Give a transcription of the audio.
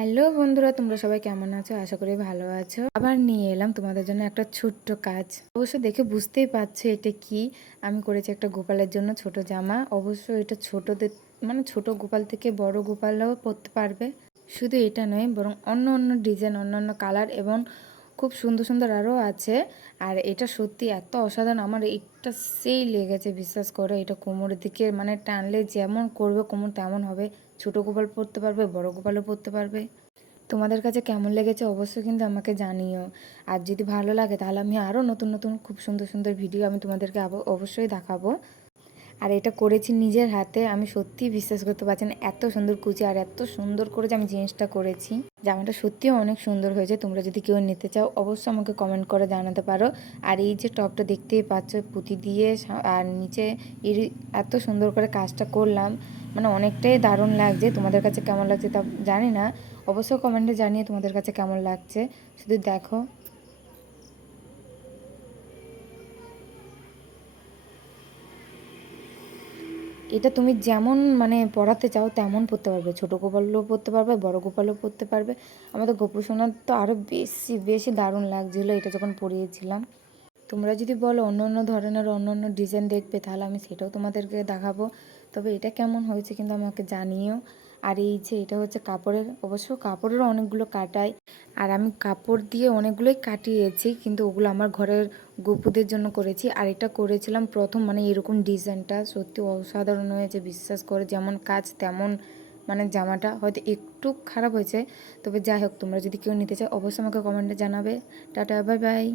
Hello বন্ধুরা, তোমরা সবাই কেমন আছো? আশা করি ভালো আছো। আবার নিয়ে এলাম তোমাদের জন্য একটা ছোট্ট কাজ। অবশ্য দেখে বুঝতেই পারছো এটা কি। আমি করেছি একটা গোপালের জন্য ছোট জামা। অবশ্য এটা ছোটদের মানে ছোট গোপাল থেকে বড় গোপালও পরতে পারবে। শুধু এটা নয়, বরং অন্য অন্য ডিজাইন, অন্য অন্য কালার এবং খুব সুন্দর সুন্দর আরও আছে। আর এটা সত্যি এত অসাধারণ, আমার এটা সেই লেগেছে, বিশ্বাস করো। এটা কোমরের দিকে মানে টানলে যেমন করবে কোমর তেমন হবে। ছোট গোপাল পরতে পারবে, বড় গোপালও পরতে পারবে। তোমাদের কাছে কেমন লেগেছে অবশ্যই কিন্তু আমাকে জানিও। আর যদি ভালো লাগে তাহলে আমি আরও নতুন নতুন খুব সুন্দর সুন্দর ভিডিও আমি তোমাদেরকে অবশ্যই দেখাবো। আর এটা করেছি নিজের হাতে, আমি সত্যিই বিশ্বাস করতে পারছি না, এত সুন্দর কুচি আর এত সুন্দর করে যে আমি জিনিসটা করেছি। জামাটা সত্যিও অনেক সুন্দর হয়েছে। তোমরা যদি কেউ নিতে চাও অবশ্যই আমাকে কমেন্ট করে জানাতে পারো। আর এই যে টপটা দেখতেই পাচ্ছ, পুঁতি দিয়ে আর নিচে এর এত সুন্দর করে কাজটা করলাম, মানে অনেকটাই দারুণ লাগছে। তোমাদের কাছে কেমন লাগছে তা জানি না, অবশ্যই কমেন্টে জানিয়ে তোমাদের কাছে কেমন লাগছে। শুধু দেখো, এটা তুমি যেমন মানে পড়াতে চাও তেমন পড়তে পারবে। ছোটো গোপালও পড়তে পারবে, বড় গোপালও পড়তে পারবে। আমাদের গোপুসোনার তো আরও বেশি বেশি দারুণ লাগছিলো এটা যখন পড়িয়েছিলাম। তোমরা যদি বলো অন্য অন্য ধরনের অন্য অন্য ডিজাইন দেখবে তাহলে আমি সেটাও তোমাদেরকে দেখাবো। তবে এটা কেমন হয়েছে কিন্তু আমাকে জানিও। আর এই যে এটা হচ্ছে কাপড়ের, অবশ্য কাপড়েরও অনেকগুলো কাটাই। আর আমি কাপড় দিয়ে অনেকগুলোই কাটিয়েছি, কিন্তু ওগুলো আমার ঘরের গপুদের জন্য করেছি। আর এটা করেছিলাম প্রথম, মানে এরকম ডিজাইনটা সত্যি অসাধারণ হয়েছে, বিশ্বাস করে। যেমন কাজ তেমন মানে জামাটা হয়তো একটু খারাপ হয়েছে, তবে যাই হোক, তোমরা যদি কেউ নিতে চাও অবশ্যই আমাকে কমেন্টে জানাবে। Tata, bye bye.